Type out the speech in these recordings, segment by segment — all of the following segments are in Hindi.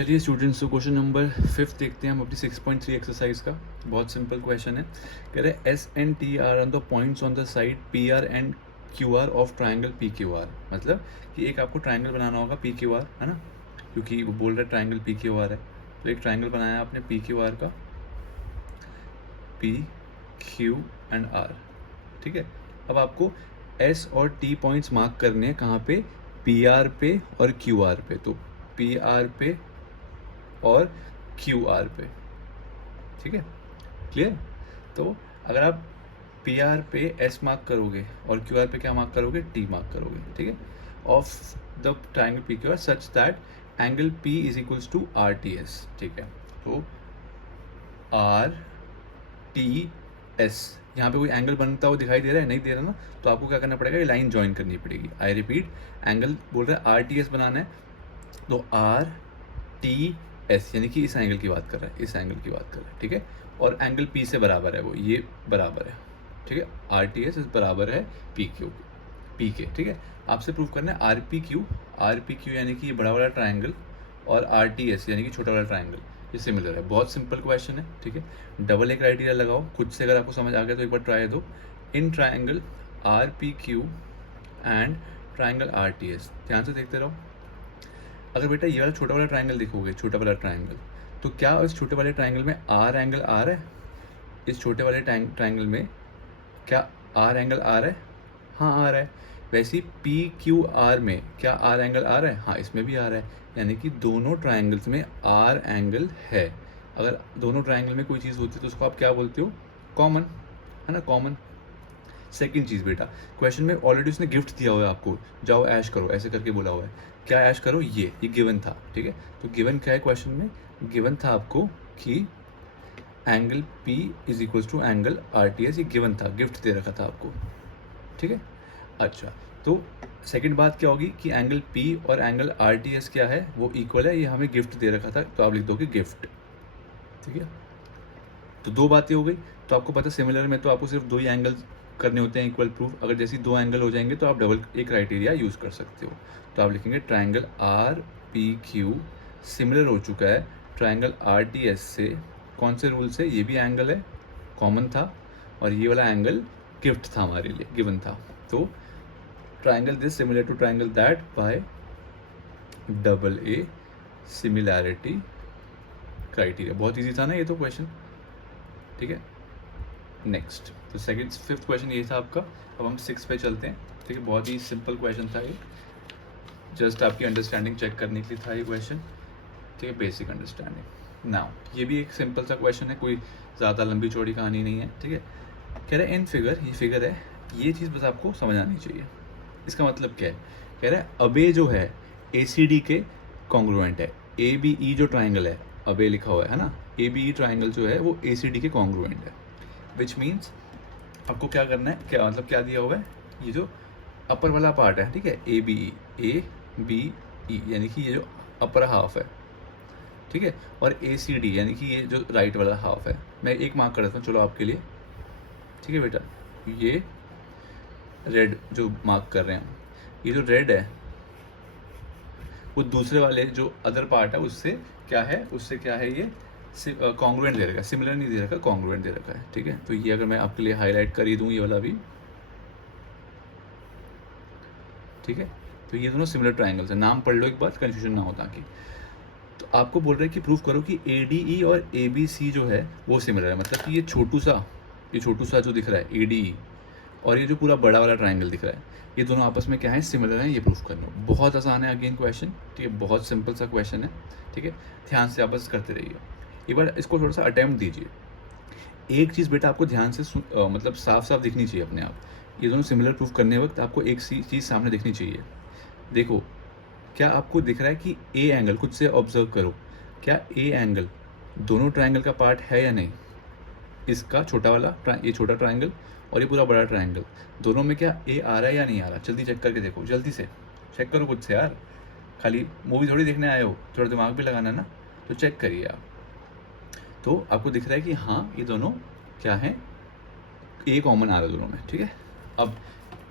चलिए स्टूडेंट्स, तो क्वेश्चन नंबर 5 देखते हैं हम अपनी 6.3 एक्सरसाइज का। बहुत सिंपल क्वेश्चन है। कह रहे S and T R on the points on the side P R and Q R of triangle P Q are. मतलब कि एक आपको ट्राइंगल बनाना होगा पी क्यू आर, है ना, क्योंकि वो बोल रहा है ट्राइंगल पी क्यू आर है। तो एक ट्राइंगल बनाया आपने पी क्यू आर का, पी क्यू एंड आर। ठीक है, अब आपको एस और टी पॉइंट्स मार्क करने हैं कहाँ पे, पी आर पे और क्यू आर पे। तो पी आर पे और क्यू आर पे, ठीक है, क्लियर। तो अगर आप पी आर पे एस मार्क करोगे और क्यू आर पे क्या मार्क करोगे, टी मार्क करोगे, ठीक है, of the triangle P Q R such that angle P is equals to R T S. ठीक है, तो आर टी एस, यहाँ पे कोई एंगल बनता हुआ दिखाई दे रहा है, नहीं दे रहा ना, तो आपको क्या करना पड़ेगा, ये लाइन ज्वाइन करनी पड़ेगी। आई रिपीट, एंगल बोल रहा है आर टी एस बनाना है, तो आर टी एस यानी कि इस एंगल की बात कर रहा है, इस एंगल की बात कर रहा है, ठीक है, और एंगल पी से बराबर है, वो ये बराबर है, ठीक है, आर टी एस बराबर है पी क्यू, पी के। ठीक है, आपसे प्रूव करना है आर पी क्यू यानी कि ये बड़ा वाला ट्राइंगल और आर टी एस यानी कि छोटा वाला ट्राइंगल ये सिमिलर है। बहुत सिंपल क्वेश्चन है, ठीक है। डबल ए क्राइटेरिया लगाओ खुद से, अगर आपको समझ आ गया तो एक बार ट्राई दो। In triangle R P Q and triangle are T S, ध्यान से देखते रहो। अगर बेटा ये वाला छोटा वाला ट्राइंगल देखोगे, छोटा वाला ट्राइंगल, तो क्या इस छोटे वाले ट्राइंगल में आर एंगल आ रहा है? इस छोटे वाले ट्राइंगल में क्या आर एंगल आ रहा है? हाँ आ रहा है। वैसे ही पी क्यू आर में क्या आर एंगल आ रहा है? हाँ इसमें भी आ रहा है, यानी कि दोनों ट्राइंगल्स में आर एंगल है। अगर दोनों ट्राइंगल में कोई चीज़ होती है तो उसको आप क्या बोलते हो, कॉमन, है ना, कॉमन। सेकंड चीज़ बेटा, क्वेश्चन में ऑलरेडी उसने गिफ्ट दिया हुआ है आपको, जाओ ऐश करो ऐसे करके बोला हुआ है। क्या ऐश करो, ये गिवन था, ठीक है। तो गिवन क्या है क्वेश्चन में, गिवन था आपको कि angle P is equals to angle R T S, ये गिवन था, गिफ्ट दे रखा था आपको, ठीक है। अच्छा, तो सेकंड बात क्या होगी कि एंगल P और एंगल आर टी एस क्या है, वो इक्वल है, ये हमें गिफ्ट दे रखा था, तो आप लिख दोगे गिफ्ट, ठीक है। तो दो बातें हो गई। तो आपको पता सिमिलर में तो आपको सिर्फ दो ही एंगल करने होते हैं इक्वल प्रूफ। अगर जैसे दो एंगल हो जाएंगे तो आप डबल एक क्राइटेरिया यूज़ कर सकते हो। तो आप लिखेंगे triangle R P Q similar हो चुका है ट्राइंगल आर टी एस से। कौन से रूल से? ये भी एंगल है, कॉमन था, और ये वाला एंगल गिफ्ट था हमारे लिए, गिवन था। तो triangle this similar to triangle that by double A similarity criteria. बहुत ईजी था ना ये तो क्वेश्चन, ठीक है। नेक्स्ट, तो सेकंड फिफ्थ क्वेश्चन ये था आपका। अब हम 6 पे चलते हैं, ठीक है। बहुत ही सिंपल क्वेश्चन था ये, जस्ट आपकी अंडरस्टैंडिंग चेक करने के लिए था ये क्वेश्चन, ठीक है, बेसिक अंडरस्टैंडिंग। नाउ ये भी एक सिंपल सा क्वेश्चन है, कोई ज़्यादा लंबी चौड़ी कहानी नहीं है, ठीक है। कह रहा है इन फिगर, ये फिगर है, ये चीज़ बस आपको समझ आनी चाहिए। इसका मतलब क्या है? कह रहा है अबे जो है ए सी डी के कॉन्ग्रुएंट है। ए बी ई जो ट्राइंगल है, अबे लिखा हुआ है ना, ए बी ई ट्राइंगल जो है वो ए सी डी के कॉन्ग्रुएंट है। विच मीन्स आपको क्या करना है, क्या मतलब क्या दिया हुआ है, ये जो अपर वाला पार्ट है, ठीक है, ए बी ई यानी कि ये जो अपर हाफ है, ठीक है, और ए सी डी यानी कि ये जो राइट वाला हाफ है। मैं एक मार्क कर देता हूँ चलो आपके लिए, ठीक है बेटा। ये रेड जो मार्क कर रहे हैं, ये जो रेड है वो दूसरे वाले जो अदर पार्ट है उससे क्या है, उससे क्या है, ये कॉन्ग्रुएंट दे रखा है, सिमिलर नहीं दे रखा, कॉन्ग्रुएंट दे रखा है, ठीक है। तो ये अगर मैं आपके लिए हाईलाइट कर ही दूँ ये वाला भी, ठीक है, तो ये दोनों सिमिलर ट्राइंगल्स हैं। नाम पढ़ लो एक बार, कंफ्यूजन ना हो ताकि। तो आपको बोल रहे हैं कि प्रूफ करो कि ए डी ई और ए बी सी जो है वो सिमिलर है। मतलब कि ये छोटू सा जो दिख रहा है ए डी ई, और ये जो पूरा बड़ा वाला ट्राइंगल दिख रहा है, ये दोनों आपस में क्या है, सिमिलर हैं, ये प्रूफ करना। बहुत आसान है अगेन क्वेश्चन, ठीक है, बहुत सिंपल सा क्वेश्चन है, ठीक है। ध्यान से आप बस करते रहिए, एक बार इसको थोड़ा सा अटैम्प्ट दीजिए। एक चीज़ बेटा आपको ध्यान से मतलब साफ साफ दिखनी चाहिए अपने आप। ये दोनों सिमिलर प्रूफ करने वक्त आपको एक चीज़ सामने दिखनी चाहिए। देखो, क्या आपको दिख रहा है कि ए एंगल, खुद से ऑब्जर्व करो, क्या ए एंगल दोनों ट्राइंगल का पार्ट है या नहीं? इसका छोटा वाला ये छोटा ट्राइंगल और ये पूरा बड़ा ट्राइंगल, दोनों में क्या ए आ रहा है या नहीं आ रहा? जल्दी चेक करके देखो, जल्दी से चेक करो खुद से यार, खाली मूवी थोड़ी देखने आए हो, थोड़ा दिमाग भी लगाना ना, तो चेक करिए आप। तो आपको दिख रहा है कि हाँ ये दोनों क्या है, ए कॉमन आ रहा है दोनों में, ठीक है। अब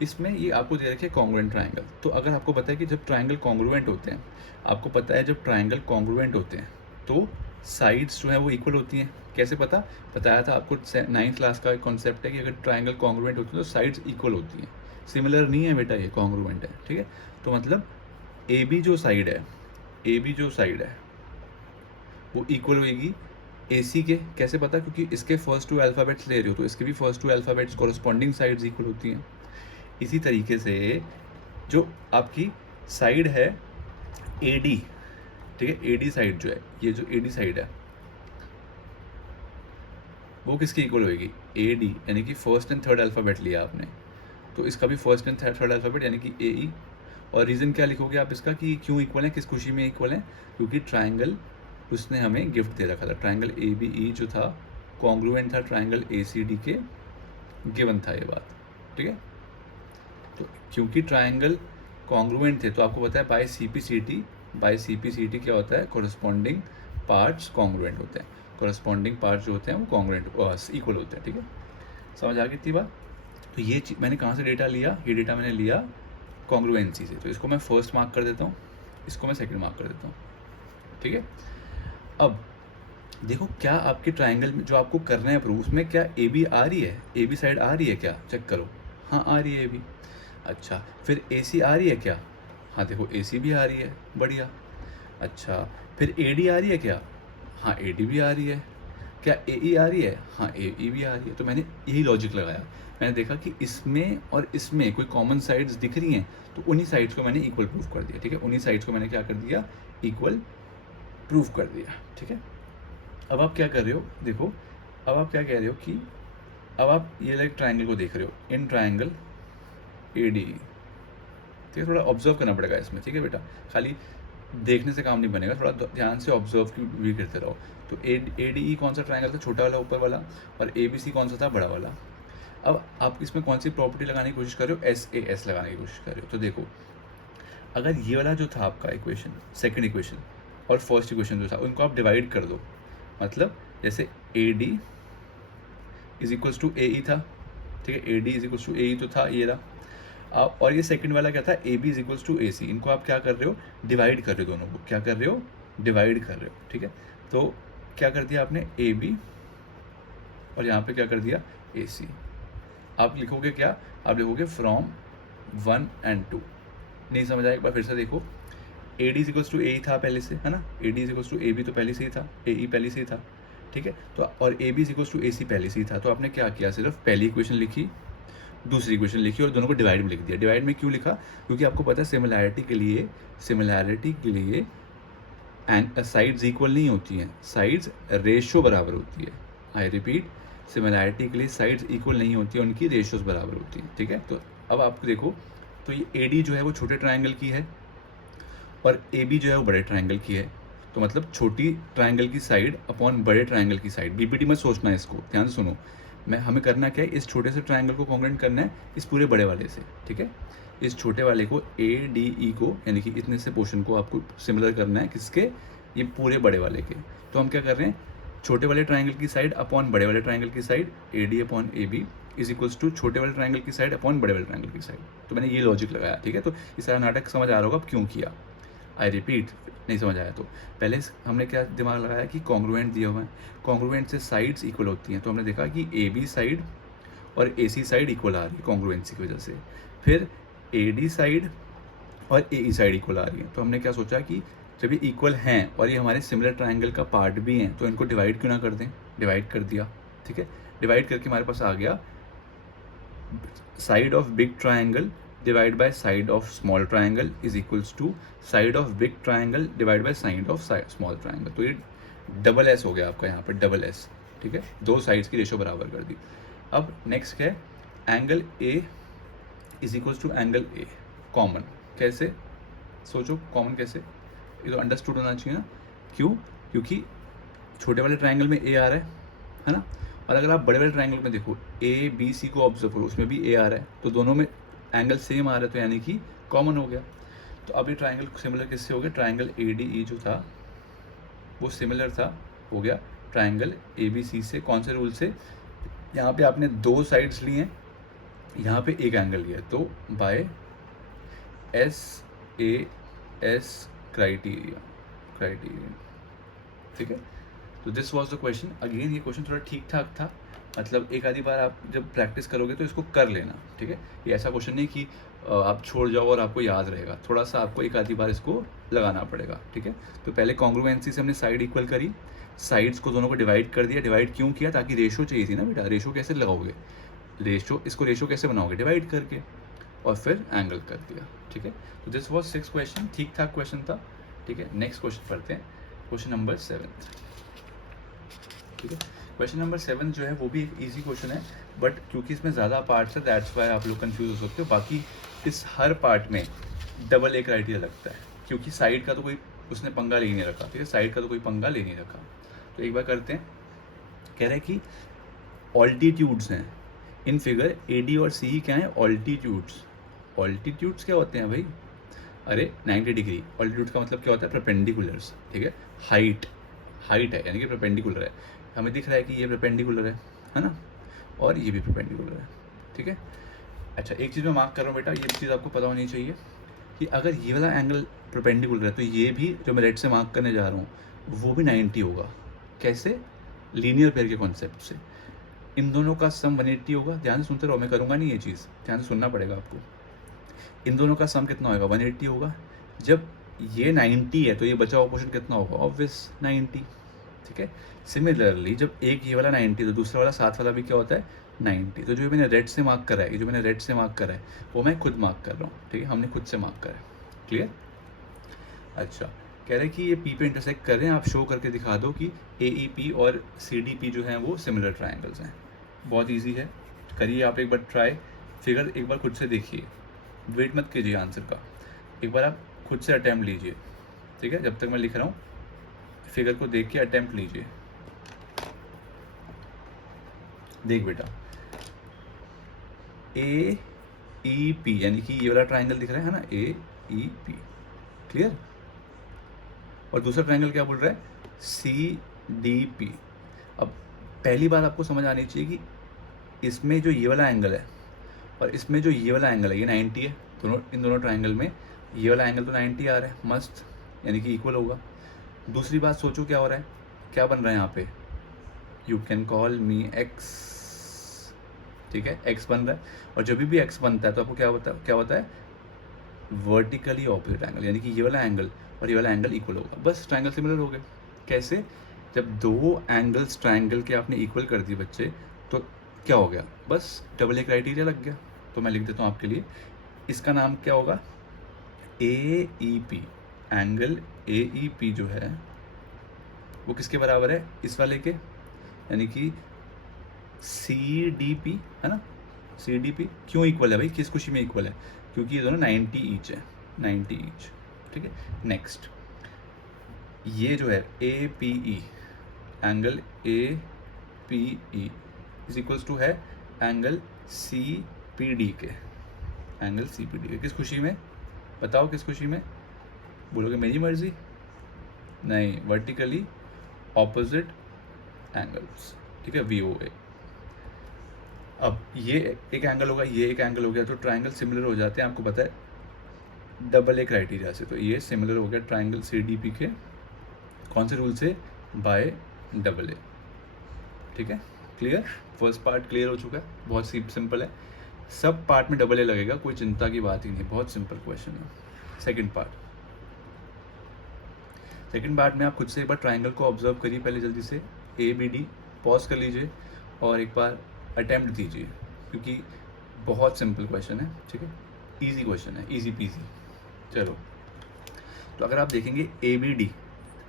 इसमें ये आपको दे रखे कॉन्ग्रुएंट ट्राइंगल। तो अगर आपको पता है कि जब ट्राइंगल कॉन्ग्रुएंट होते हैं, आपको पता है जब ट्राइंगल कॉन्ग्रुएंट होते हैं तो साइड्स जो है वो इक्वल होती हैं। कैसे पता? बताया था आपको 9th क्लास का कॉन्सेप्ट है कि अगर ट्राइंगल कॉन्ग्रुएंट होते हैं तो साइड्स इक्वल होती हैं। सिमिलर नहीं है बेटा, ये कॉन्ग्रुएंट है, ठीक है। तो मतलब ए बी जो साइड है, ए बी जो साइड है वो इक्वल होगी ए सी के। कैसे पता? क्योंकि इसके फर्स्ट 2 अल्फ़ाबेट्स ले रहे हो तो इसके भी first 2 alphabets corresponding sides equal होती हैं। इसी तरीके से जो आपकी साइड है ए डी, ठीक है, ए डी साइड जो है, ये जो ए डी साइड है वो किसकी इक्वल होगी? ए डी, यानी कि फर्स्ट एंड थर्ड अल्फ़ाबेट लिया आपने, तो इसका भी फर्स्ट एंड थर्ड अल्फ़ाबेट यानी कि ए ई। और रीज़न क्या लिखोगे आप इसका कि क्यों इक्वल है, किस खुशी में इक्वल है? क्योंकि ट्राइंगल उसने हमें गिफ्ट दे रखा था, ट्राइंगल ए बी ई जो था कॉन्ग्रुएंट था ट्राइंगल ए सी डी के, गिवन था ये बात, ठीक है। तो क्योंकि ट्राइंगल कॉन्ग्रुएंट थे तो आपको पता है by C P C T क्या होता है? कोरस्पॉन्डिंग पार्ट्स कॉन्ग्रुएंट होते हैं, कोरस्पॉन्डिंग पार्ट्स जो होते हैं वो कॉन्ग्रुएंट इक्वल होते हैं, ठीक है। समझ आ गई थी बात? तो ये मैंने कहाँ से डेटा लिया? ये डेटा मैंने लिया कॉन्ग्रुएंसी से। तो इसको मैं फर्स्ट मार्क कर देता हूँ, इसको मैं सेकंड मार्क कर देता हूँ, ठीक है। अब देखो क्या आपके ट्राइंगल में जो आपको करना है प्रूफ, उसमें क्या ए बी आ रही है? ए बी साइड आ रही है क्या? चेक करो। हाँ आ रही है ए बी। अच्छा, फिर ए सी आ रही है क्या? हाँ देखो ए सी भी आ रही है, बढ़िया। अच्छा, फिर ए डी आ रही है क्या? हाँ ए डी भी आ रही है। क्या ए ई आ रही है? हाँ ए ई भी आ रही है। तो मैंने यही लॉजिक लगाया, मैंने देखा कि इसमें और इसमें कोई कॉमन साइड्स दिख रही हैं तो उन्हीं साइड्स को मैंने इक्वल प्रूफ कर दिया, ठीक है। उन्हीं साइड्स को मैंने क्या कर दिया? इक्वल प्रूफ कर दिया, ठीक है। अब आप क्या कर रहे हो? देखो अब आप क्या कह रहे हो कि अब आप ये लाइक ट्राइंगल को देख रहे हो, इन ट्राइंगल ए डी, ठीक है। थोड़ा ऑब्जर्व करना पड़ेगा इसमें, ठीक है बेटा, खाली देखने से काम नहीं बनेगा, थोड़ा ध्यान से ऑब्जर्व भी करते रहो। तो ए डी ई कौन सा ट्राइंगल था? छोटा वाला ऊपर वाला। और ए बी सी कौन सा था? बड़ा वाला। अब आप इसमें कौन सी प्रॉपर्टी लगाने की कोशिश कर रहे हो? एस ए एस लगाने की कोशिश कर रहे हो। तो देखो अगर ये वाला जो था आपका इक्वेशन, सेकंड इक्वेशन और फर्स्ट इक्वेशन जो था उनको आप डिवाइड कर दो, मतलब जैसे A D is equals to A E था, ठीक है, A D is equals to A E तो था ये रहा। और ये सेकंड वाला क्या था? A B is equals to A C. इनको आप क्या कर रहे हो? डिवाइड कर रहे हो, दोनों को क्या कर रहे हो? डिवाइड कर रहे हो, ठीक है। तो क्या कर दिया आपने? ए बी और यहाँ पे क्या कर दिया? ए सी। आप लिखोगे क्या? आप लिखोगे फ्रॉम 1 and 2। नहीं समझ आया? एक बार फिर से देखो, A D is equals to A E था पहले से, है ना, A D is equals to A B तो पहले से ही था, ए ई पहले से ही था, ठीक है। तो और A B is equals to A C पहले से ही था। तो आपने क्या किया? सिर्फ पहली इक्वेशन लिखी, दूसरी इक्वेशन लिखी और दोनों को डिवाइड में लिख दिया। डिवाइड में क्यों लिखा? क्योंकि आपको पता है सिमिलैरिटी के लिए एंड साइड्स इक्वल नहीं होती हैं, साइड्स रेशियो बराबर होती है। आई रिपीट, सिमिलैरिटी के लिए साइड्स इक्वल नहीं होती है, उनकी रेशियोज बराबर होती हैं, ठीक है। तो अब आपको देखो, तो ये ए डी जो है वो छोटे ट्राइंगल की है और ए बी जो है वो बड़े ट्राइंगल की है। तो मतलब छोटी ट्राइंगल की साइड अपॉन बड़े ट्राइंगल की साइड। बीपीटी मत सोचना है इसको, ध्यान से सुनो। हमें करना क्या है? इस छोटे से ट्राइंगल को कॉन्ग्रुएंट करना है इस पूरे बड़े वाले से, ठीक है। इस छोटे वाले को ए डी ई को, यानी कि इतने से पोर्शन को आपको सिमिलर करना है किसके? ये पूरे बड़े वाले के। तो हम क्या कर रहे हैं? छोटे वाले ट्राइंगल की साइड अपॉन बड़े वाले ट्राइंगल की side, A D upon A B is equals to छोटे वाले ट्राइंगल की साइड अपॉन बड़े वाले ट्राइंगल की साइड। तो मैंने ये लॉजिक लगाया, ठीक है। तो ये सारा नाटक समझ आ रहा होगा अब क्यों किया। आई रिपीट, नहीं समझ आया तो पहले हमने क्या दिमाग लगाया कि कॉन्ग्रुएंट दिया हुआ है, कॉन्ग्रुएंट से साइड्स इक्वल होती हैं। तो हमने देखा कि ए बी साइड और ए सी साइड इक्वल आ रही है कॉन्ग्रुएंसी की वजह से। फिर ए डी साइड और ए ई साइड इक्वल आ रही है। तो हमने क्या सोचा कि जब ये इक्वल हैं और ये हमारे सिमिलर ट्राइंगल का पार्ट भी हैं तो इनको डिवाइड क्यों ना कर दें? डिवाइड कर दिया, ठीक है। डिवाइड करके हमारे पास आ गया side of big triangle divide by side of small triangle is equals to side of big triangle divide by side of small triangle. तो ये डबल एस हो गया आपका यहाँ पर, डबल एस, ठीक है। दो साइड्स की रेशो बराबर कर दी। अब नेक्स्ट है angle A is equals to angle A common. कैसे? सोचो कॉमन कैसे? ये तो अंडरस्टूड होना चाहिए ना। क्यों? क्योंकि छोटे वाले ट्राइंगल में ए आ रहा है ना, और अगर आप बड़े वाले ट्राइंगल में देखो ए बी सी को ऑब्जर्व करो, उसमें भी ए आ रहा है, तो दोनों में एंगल सेम आ रहा है, तो यानी कि कॉमन हो गया। तो अब ये ट्राइंगल सिमिलर किससे हो गया? ट्राइंगल ए डी ई जो था वो सिमिलर था, हो गया ट्राइंगल ए बी सी से। कौन से रूल से? यहाँ पे आपने दो साइड्स ली हैं, यहाँ पे एक एंगल लिया है, तो by S A S criteria, ठीक है। तो this was the question. Again ये क्वेश्चन थोड़ा ठीक ठाक था, मतलब एक आधी बार आप जब प्रैक्टिस करोगे तो इसको कर लेना, ठीक है। ये ऐसा क्वेश्चन नहीं कि आप छोड़ जाओ और आपको याद रहेगा, थोड़ा सा आपको एक आधी बार इसको लगाना पड़ेगा, ठीक है। तो पहले कॉन्ग्रुएंसी से हमने साइड इक्वल करी, साइड्स को दोनों को डिवाइड कर दिया। डिवाइड क्यों किया? ताकि रेशो चाहिए थी ना बेटा। रेशो कैसे लगाओगे? रेशो, इसको रेशो कैसे बनाओगे? डिवाइड करके, और फिर एंगल कर दिया, ठीक है। तो दिस वॉज 6 क्वेश्चन, ठीक ठाक क्वेश्चन था, ठीक है। नेक्स्ट क्वेश्चन पढ़ते हैं, क्वेश्चन नंबर 7, ठीक है। क्वेश्चन नंबर 7 जो है वो भी एक ईजी क्वेश्चन है, बट क्योंकि इसमें ज़्यादा पार्ट्स है दैट्स वाई आप लोग कंफ्यूज हो सकते हो। बाकी इस हर पार्ट में डबल ए क्राइटेरिया लगता है, क्योंकि साइड का तो कोई उसने पंगा ले नहीं रखा, ठीक है। साइड का तो कोई पंगा ले नहीं रखा। तो एक बार करते हैं। कह रहे हैं कि ऑल्टीट्यूड्स हैं इन फिगर ए डी और सी क्या है? ऑल्टीट्यूड्स। ऑल्टीट्यूड्स क्या होते हैं भाई? अरे 90 डिग्री। ऑल्टीट्यूड का मतलब क्या होता है? परपेंडिकुलर्स, ठीक है। हाइट, हाइट है यानी कि परपेंडिकुलर है। हमें दिख रहा है कि ये परपेंडिकुलर है ना, और ये भी परपेंडिकुलर है, ठीक है। अच्छा, एक चीज़ मैं मार्क कर रहा हूँ बेटा, ये चीज़ आपको पता होनी चाहिए कि अगर ये वाला एंगल परपेंडिकुलर है तो ये भी जो मैं रेड से मार्क करने जा रहा हूँ वो भी 90 होगा। कैसे? लीनियर पेयर के कॉन्सेप्ट से। इन दोनों का सम 180 होगा। ध्यान से सुनते रहो, मैं करूँगा नहीं ये चीज़, ध्यान से सुनना पड़ेगा आपको। इन दोनों का सम कितना होगा? 180 होगा। जब ये 90 है तो ये बचा हुआ पोर्शन कितना होगा? ऑब्वियस 90, ठीक है। सिमिलरली जब एक ये वाला 90 तो दूसरा वाला साथ वाला भी क्या होता है? 90। तो जो मैंने रेड से मार्क करा है, जो मैंने रेड से मार्क करा है वो मैं खुद मार्क कर रहा हूँ, ठीक है। हमने खुद से मार्क करा है, क्लियर। अच्छा, कह रहे हैं कि ये पी पे इंटरसेक्ट कर रहे हैं, आप शो करके दिखा दो कि ए ई पी और सी डी पी जो हैं वो सिमिलर ट्राइंगल्स हैं। बहुत ईजी है, करिए आप एक बार ट्राई। फिगर एक बार खुद से देखिए, वेट मत कीजिए आंसर का, एक बार आप खुद से अटैम्प्ट लीजिए, ठीक है। जब तक मैं लिख रहा हूँ फिगर को देख के अटैम्प्ट लीजिए। देख बेटा, ए ई पी यानी कि ये वाला ट्राइंगल दिख रहा है ना, ए ई पी, क्लियर। और दूसरा ट्राइंगल क्या बोल रहा है? C D P. अब पहली बात आपको समझ आनी चाहिए कि इसमें जो ये वाला एंगल है और इसमें जो ये वाला एंगल है ये 90 है। दोनों, इन दोनों ट्राइंगल में ये वाला एंगल तो 90 आ रहा है, मस्त, यानी कि इक्वल होगा। दूसरी बात सोचो क्या हो रहा है, क्या बन रहा है यहाँ पे? You can call me x, ठीक है, एक्स बन रहा है। और जब भी एक्स बनता है तो आपको क्या होता है? वर्टिकली ऑपोजिट एंगल, यानी कि ये वाला एंगल और ये वाला एंगल इक्वल होगा। बस ट्राइंगल सिमिलर हो गए। कैसे? जब दो एंगल्स ट्राइंगल के आपने इक्वल कर दिए बच्चे, तो क्या हो गया? बस डबल ए क्राइटेरिया लग गया। तो मैं लिख देता हूँ आपके लिए, इसका नाम क्या होगा? A E P. Angle A E P जो है वो किसके बराबर है? इस वाले के, यानी कि सी डी पी, है ना। सी डी पी क्यों इक्वल है भाई? किस खुशी में इक्वल है? क्योंकि ये दोनों 90 ईच है, 90 ईच, ठीक है। नेक्स्ट, ये जो है A P E, angle A P E is equals to है एंगल सी पी डी के, एंगल सी पी डी के। किस खुशी में? बताओ किस खुशी में? बोलोगे मेरी मर्जी? नहीं, वर्टिकली ऑपोजिट एंगल्स, ठीक है, वी ओ ए। अब ये एक एंगल होगा, ये एक एंगल हो गया, तो ट्राइंगल सिमिलर हो जाते हैं, आपको पता है डबल ए क्राइटेरिया से। तो ये सिमिलर हो गया ट्राइंगल सी डी पी के, कौन से रूल से? बाय डबल ए, ठीक है, क्लियर। फर्स्ट पार्ट क्लियर हो चुका है, बहुत सिंपल है। सब पार्ट में डबल ए लगेगा, कोई चिंता की बात ही नहीं, बहुत सिंपल क्वेश्चन है। सेकंड पार्ट में आप खुद से एक बार ट्राइंगल को ऑब्जर्व करिए पहले जल्दी से, ए बी डी, पॉज कर लीजिए और एक बार अटैम्प्ट दीजिए, क्योंकि बहुत सिंपल क्वेश्चन है, ठीक है, इजी क्वेश्चन है, इजी पीजी। चलो, तो अगर आप देखेंगे ए बी डी,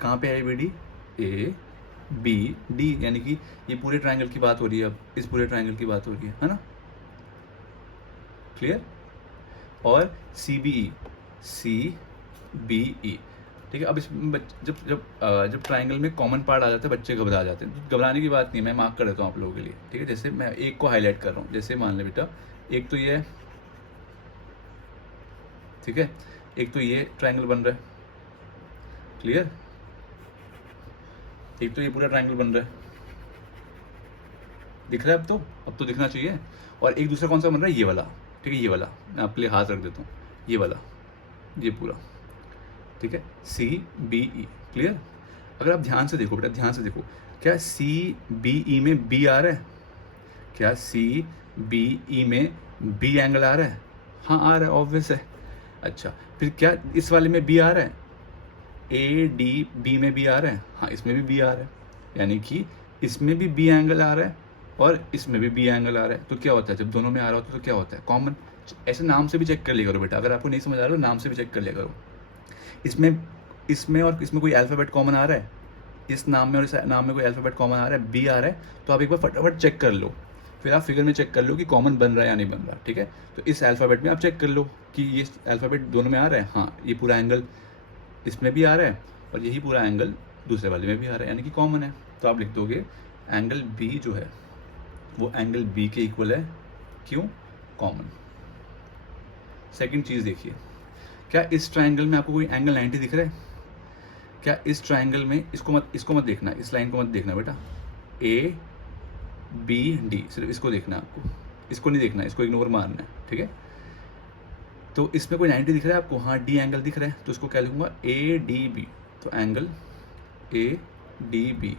कहाँ पे है A B D? A B D, यानी कि ये पूरे ट्राइंगल की बात हो रही है, अब इस पूरे ट्राइंगल की बात हो रही है ना, क्लियर। और C B E, C B E, ठीक है। अब इस जब ट्राइंगल में कॉमन पार्ट आ जाता है बच्चे घबरा जाते हैं, तो घबराने की बात नहीं, मैं मार्क कर देता हूँ आप लोगों के लिए, ठीक है। जैसे मैं एक को हाईलाइट कर रहा हूँ, जैसे मान ले बेटा, एक तो ये है, ठीक है, एक तो ये ट्राइंगल बन रहा है, क्लियर, एक तो ये पूरा ट्राइंगल बन रहा है, दिख रहा है अब तो दिखना चाहिए। और एक दूसरा कौन सा बन रहा है, ये वाला, ठीक है, ये वाला मैं आपके लिए हाथ रख देता हूँ, ये वाला, ये पूरा, ठीक है, सी बी ई, क्लियर। अगर आप ध्यान से देखो बेटा, ध्यान से देखो, क्या सी बी ई में बी आ रहा है, क्या सी बी ई में बी एंगल आ रहा है, हाँ आ रहा है, ऑब्वियस है। अच्छा, फिर क्या इस वाले में बी आ रहा है, ए डी बी में बी आ रहा है, हाँ इसमें भी बी आ रहा है, यानी कि इसमें भी बी एंगल आ रहा है और इसमें भी बी एंगल आ रहा है। तो क्या होता है, जब दोनों में आ रहा होता है तो क्या होता है, कॉमन। ऐसे नाम से भी चेक कर लिया करो बेटा, अगर आपको नहीं समझ आ रहा हो नाम से भी चेक कर लिया करो। इसमें इसमें और इसमें कोई अल्फ़ाबेट कॉमन आ रहा है, इस नाम में और इस नाम में कोई अल्फ़ाबेट कॉमन आ रहा है, बी आ रहा है, तो आप एक बार फटाफट चेक कर लो, फिर आप फिगर में चेक कर लो कि कॉमन बन रहा है या नहीं बन रहा, ठीक है। तो इस अल्फ़ाबेट में आप चेक कर लो कि ये अल्फ़ाबेट दोनों में आ रहा है, हाँ ये पूरा एंगल इसमें भी आ रहा है और यही पूरा एंगल दूसरे वाले में भी आ रहा है, यानी कि कॉमन है। तो आप लिख दोगे एंगल बी जो है वो एंगल बी के इक्वल है, क्यों, कॉमन। सेकंड चीज़ देखिए, क्या इस ट्रायंगल में आपको कोई एंगल 90 दिख रहा है, क्या इस ट्रायंगल में, इसको मत देखना, इस लाइन को मत देखना बेटा, ए बी डी, सिर्फ इसको देखना है आपको, इसको नहीं देखना, इसको इग्नोर मारना है, ठीक है। तो इसमें कोई 90 दिख रहा है आपको, हाँ डी एंगल दिख रहा है, तो इसको क्या लिखूंगा, ए डी बी, तो angle A D B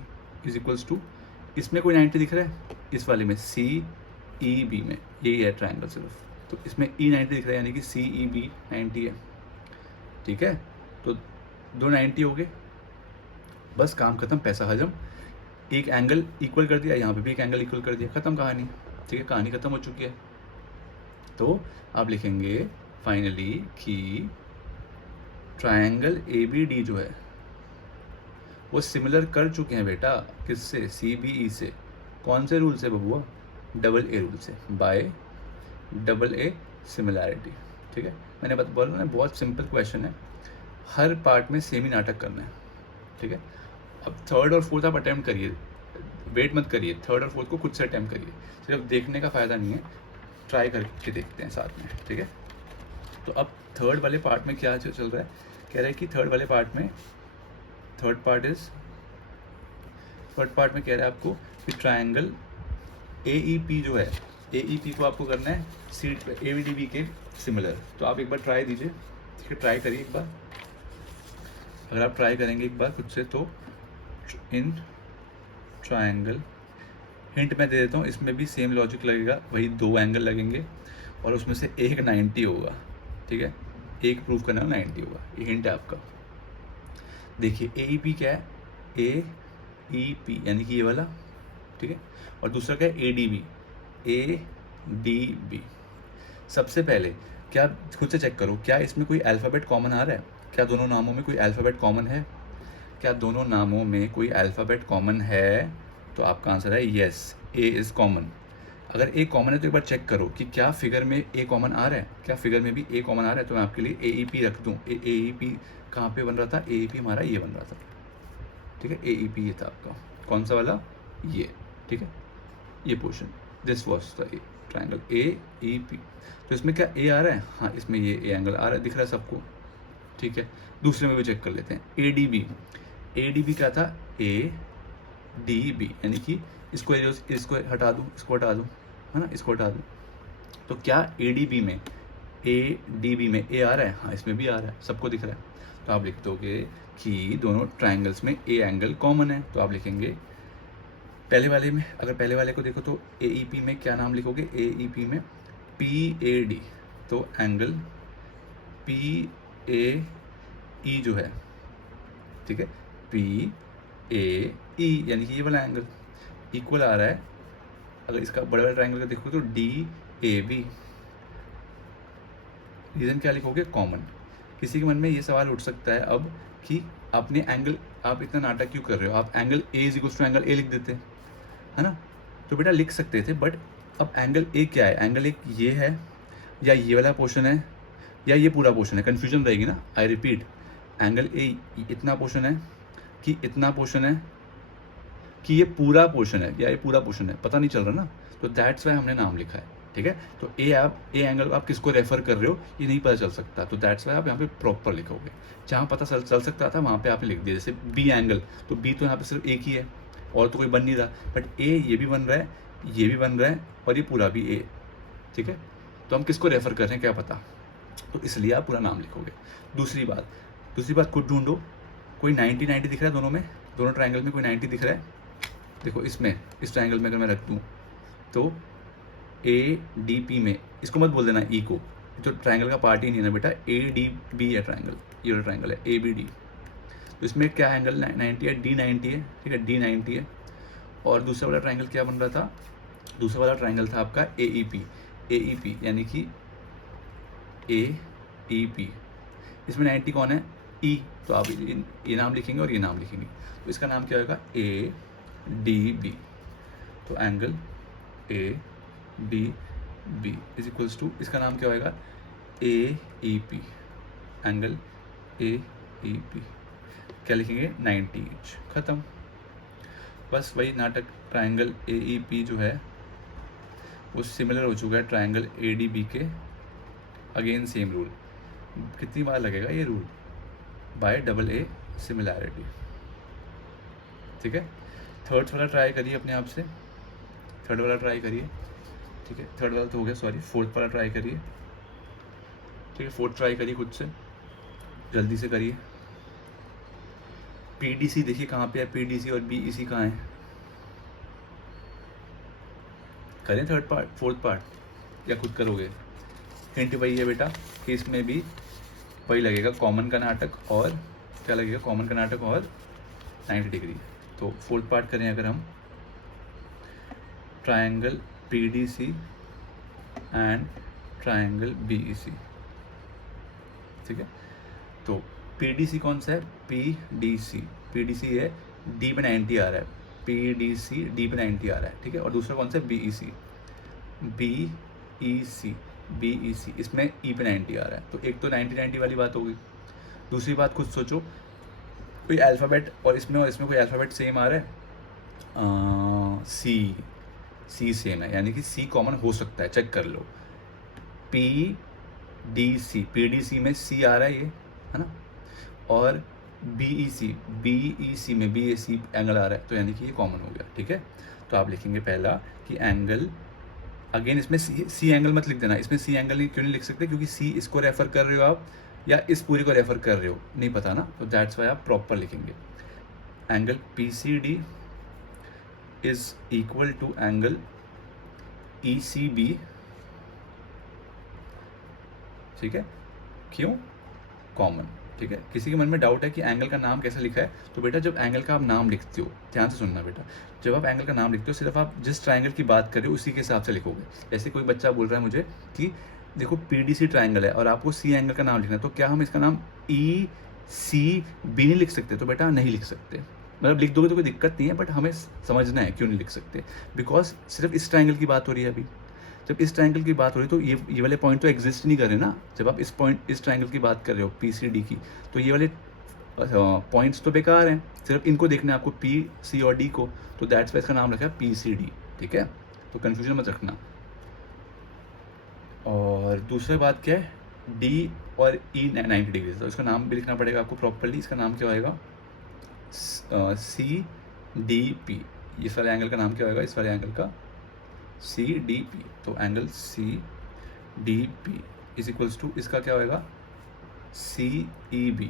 is equals to, इसमें कोई 90 दिख रहा है, इस वाले में सी ई बी में, यही है ट्रायंगल सिर्फ, तो इसमें ई 90 दिख रहा है, यानी कि सी ई बी 90 है, ठीक है। तो दो 90 हो गए, बस काम खत्म, पैसा हजम, एक एंगल इक्वल कर दिया, यहाँ पे भी एक एंगल इक्वल कर दिया, खत्म कहानी, ठीक है, कहानी खत्म हो चुकी है। तो आप लिखेंगे फाइनली कि ट्रायंगल ए बी डी जो है वो सिमिलर कर चुके हैं बेटा, किससे, सी बी ई से, कौन से रूल से बबुआ, डबल ए रूल से, बाय डबल ए सिमिलैरिटी, ठीक है। मैंने बोला ना, बहुत सिंपल क्वेश्चन है, हर पार्ट में सेम ही नाटक करना है, ठीक है। अब थर्ड और फोर्थ आप अटैम्प्ट करिए, वेट मत करिए, थर्ड और फोर्थ को खुद से अटैम्प्ट करिए, सिर्फ देखने का फ़ायदा नहीं है, ट्राई करके देखते हैं साथ में, ठीक है। तो अब थर्ड वाले पार्ट में क्या चल रहा है, कह रहा है कि थर्ड पार्ट में कह रहा है आपको कि ट्रायंगल ए ई पी जो है, ए ई पी को आपको करना है सी ए डी बी के सिमिलर। तो आप एक बार ट्राई दीजिए, ठीक है, ट्राई करिए एक बार, अगर आप ट्राई करेंगे एक बार खुद से तो इन ट्रायंगल, हिंट मैं दे देता हूँ, इसमें भी सेम लॉजिक लगेगा, वही दो एंगल लगेंगे और उसमें से एक 90 होगा, ठीक है, एक प्रूव करना 90 होगा, ये हिंट है आपका। देखिए ए ई पी क्या है, ए ई पी यानी कि ये वाला, ठीक है, और दूसरा क्या है, A D B, A D B. सबसे पहले क्या, खुद से चेक करो, क्या इसमें कोई अल्फ़ाबेट कॉमन आ रहा है, क्या दोनों नामों में कोई अल्फ़ाबेट कॉमन है, क्या दोनों नामों में कोई अल्फ़ाबेट कॉमन है, तो आपका आंसर है येस, ए इज़ कॉमन। अगर ए कॉमन है तो एक बार चेक करो कि क्या फिगर में ए कॉमन आ रहा है, क्या फिगर में भी ए कॉमन आ रहा है, तो मैं आपके लिए ए ई पी रख दूँ, ए ई पी कहाँ पे बन रहा था, ए ई पी हमारा ये बन रहा था, ठीक है, ए ई पी ये था आपका, कौन सा वाला, ये, ठीक है, ये portion, this was the triangle A E P. तो इसमें क्या ए आ रहा है, हाँ इसमें ये ए एंगल आ रहा है, दिख रहा है सबको, ठीक है। दूसरे में भी चेक कर लेते हैं, A D B, A D B क्या था, ए डी बी, यानी कि इसको हटा दूँ, इसको हटा दूँ, है ना, इसको हटा दूँ, तो क्या ए डी बी में ए आ रहा है, हाँ इसमें भी आ रहा है, सबको दिख रहा है। तो आप लिख दोगे कि दोनों ट्रायंगल्स में ए एंगल कॉमन है, तो आप लिखेंगे पहले वाले में, अगर पहले वाले को देखो तो ए ई पी में क्या नाम लिखोगे, ए ई पी में पी ए डी, तो एंगल पी ए ई जो है, ठीक है, पी ए ई यानी कि ये वाला एंगल इक्वल आ रहा है, अगर इसका बड़ा वाला ट्रायंगल का देखो तो डी ए बी। रीज़न क्या लिखोगे, कॉमन। किसी के मन में ये सवाल उठ सकता है अब कि आपने एंगल, आप इतना नाटक क्यों कर रहे हो, आप angle A is equals to angle A लिख देते, है ना, तो बेटा लिख सकते थे, बट अब एंगल ए क्या है, एंगल ए ये है या ये वाला पोर्शन है या ये पूरा पोर्शन है, कन्फ्यूजन रहेगी ना। आई रिपीट, एंगल ए इतना पोर्शन है कि इतना पोर्शन है कि ये पूरा पोर्शन है या ये पूरा पोर्शन है, पता नहीं चल रहा ना, तो दैट्स वाई हमने नाम लिखा है, ठीक है। तो ए एंगल आप किसको रेफर कर रहे हो ये नहीं पता चल सकता, तो दैट्स वाई आप यहाँ पे प्रॉपर लिखोगे, जहाँ पता चल सकता था वहाँ पे आपने लिख दिया। जैसे बी एंगल, तो बी तो यहाँ पे सिर्फ एक ही है और तो कोई बन नहीं रहा, बट ए ये भी बन रहा है, ये भी बन रहा है और ये पूरा भी ए, ठीक है। तो हम किसको रेफ़र कर रहे हैं क्या पता, तो इसलिए आप पूरा नाम लिखोगे। दूसरी बात खुद ढूंढो, कोई 90-90 दिख रहा है दोनों में, दोनों ट्रायंगल में कोई 90 दिख रहा है। देखो इसमें, इस ट्रायंगल में अगर मैं रख दूँ तो ए डी पी में, इसको मत बोल देना ई को, तो ट्रायंगल का पार्ट ही नहीं है ना बेटा, ए डी बी है ट्रायंगल, ये वाला ट्रायंगल है ए बी डी। तो इसमें क्या एंगल 90 है, डी 90 है, ठीक है, डी 90 है। और दूसरा वाला ट्रायंगल क्या बन रहा था, दूसरा वाला ट्रायंगल था आपका ए ई पी, यानी कि ए ई पी। इसमें 90 कौन है, ई, तो आप ये नाम लिखेंगे और ये नाम लिखेंगे, तो इसका नाम क्या होगा, ए डी बी। तो angle A D B is equals to, इसका नाम क्या होगा, A E P, angle A E P, क्या लिखेंगे 90 इंच, ख़त्म। बस वही नाटक, ट्रायंगल ए ई पी जो है वो सिमिलर हो चुका है ट्रायंगल ए डी बी के। अगेन सेम रूल, कितनी बार लगेगा ये rule, bye double A similarity, ठीक है। थर्ड वाला ट्राई करिए अपने आप से, थर्ड वाला ट्राई करिए, ठीक है, थर्ड वाला तो हो गया, सॉरी, फोर्थ वाला ट्राई करिए, ठीक है, फोर्थ ट्राई करिए खुद से, जल्दी से करिए। पीडीसी देखिए कहाँ पे है, पीडीसी और बीईसी कहाँ है, करें थर्ड पार्ट, फोर्थ पार्ट, या खुद करोगे। हिंट वही है बेटा कि इसमें भी वही लगेगा, कॉमन का नाटक, और क्या लगेगा, कॉमन का नाटक और 90 डिग्री। तो फोर्थ पार्ट करें अगर हम, triangle PDC and triangle BEC, ठीक है। तो पीडीसी कौन सा है, पीडीसी है, डी पे 90 आ रहा है, पीडीसी डी पे 90 आ रहा है, ठीक है। और दूसरा कौन सा है, बीईसी, इसमें ई पे 90 आ रहा है। तो एक तो 90-90 वाली बात होगी। दूसरी बात खुद सोचो, कोई अल्फ़ाबेट और इसमें कोई अल्फ़ाबेट सेम आ रहा है, सी सेम है, यानी कि सी कॉमन हो सकता है, चेक कर लो। पीडीसी में सी आ रहा है, ये है ना, और बीईसी में बीएसी एंगल आ रहा है, तो यानी कि ये कॉमन हो गया, ठीक है। तो आप लिखेंगे पहला कि एंगल, अगेन इसमें सी एंगल मत लिख देना, इसमें सी एंगल क्यों नहीं लिख सकते, क्योंकि सी इसको रेफ़र कर रहे हो आप या इस पूरे को रेफ़र कर रहे हो, नहीं पता ना, तो दैट्स वाई आप प्रॉपर लिखेंगे। Angle PCD is equal to angle ECB, ठीक है, क्यों, कॉमन, ठीक है। किसी के मन में डाउट है कि एंगल का नाम कैसे लिखा है, तो बेटा जब एंगल का आप नाम लिखते हो, ध्यान से सुनना बेटा, जब आप एंगल का नाम लिखते हो सिर्फ आप जिस ट्रायंगल की बात कर रहे हो उसी के हिसाब से लिखोगे। जैसे कोई बच्चा बोल रहा है मुझे कि देखो PDC ट्रायंगल है और आपको सी एंगल का नाम लिखना है, तो क्या हम इसका नाम ECB नहीं लिख सकते, तो बेटा नहीं लिख सकते, मतलब लिख दोगे तो कोई दिक्कत नहीं है, बट हमें समझना है क्यों नहीं लिख सकते, बिकॉज सिर्फ इस ट्रायंगल की बात हो रही है अभी। जब इस ट्रायंगल की बात हो रही है तो ये वाले पॉइंट तो एग्जिस्ट नहीं कर रहे ना, जब आप इस ट्रायंगल की बात कर रहे हो PCD की, तो ये वाले पॉइंट्स तो बेकार हैं, सिर्फ इनको देखना है आपको P, C और D को, तो दैट्स वाई इसका नाम रखा है PCD, ठीक है। तो कन्फ्यूजन मत रखना। और दूसरी बात क्या है, D और E 90 डिग्री, तो इसका नाम भी लिखना पड़ेगा आपको प्रॉपरली, इसका नाम क्या होएगा, CDP, इस वाले एंगल का नाम क्या होगा, इस वाले एंगल का CDP, तो angle CDP is equals to, इसका क्या होएगा, CEB,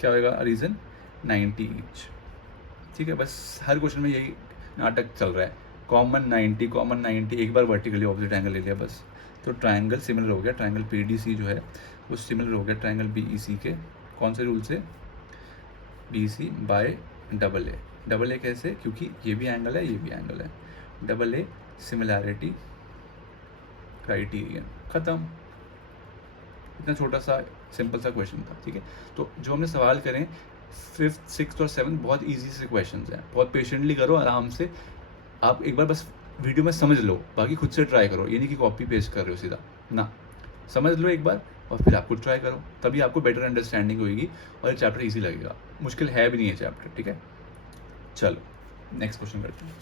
क्या होएगा रीज़न, 90 इंच, ठीक है। बस हर क्वेश्चन में यही नाटक चल रहा है, कॉमन 90, एक बार वर्टिकली ऑपोजिट एंगल ले लिया बस, तो ट्रायंगल सिमिलर हो गया, ट्रायंगल PDC जो है वो सिमिलर हो गया ट्रायंगल BEC के, कौन से रूल से, BC बाय डबल ए कैसे, क्योंकि ये भी एंगल है, ये भी एंगल है, डबल ए सिमिलैरिटी क्राइटेरियन, ख़त्म। इतना छोटा सा सिंपल सा क्वेश्चन था, ठीक है। तो जो हमने सवाल करें 5th, 6th और 7th बहुत इजी से क्वेश्चन हैं, बहुत पेशेंटली करो, आराम से, आप एक बार बस वीडियो में समझ लो, बाकी खुद से ट्राई करो, ये नहीं कि कॉपी पेस्ट कर रहे हो सीधा ना, समझ लो एक बार और फिर आप खुद ट्राई करो, तभी आपको बेटर अंडरस्टैंडिंग होगी और ये चैप्टर ईजी लगेगा, मुश्किल है भी नहीं है चैप्टर, ठीक है। चलो नेक्स्ट क्वेश्चन करते हैं।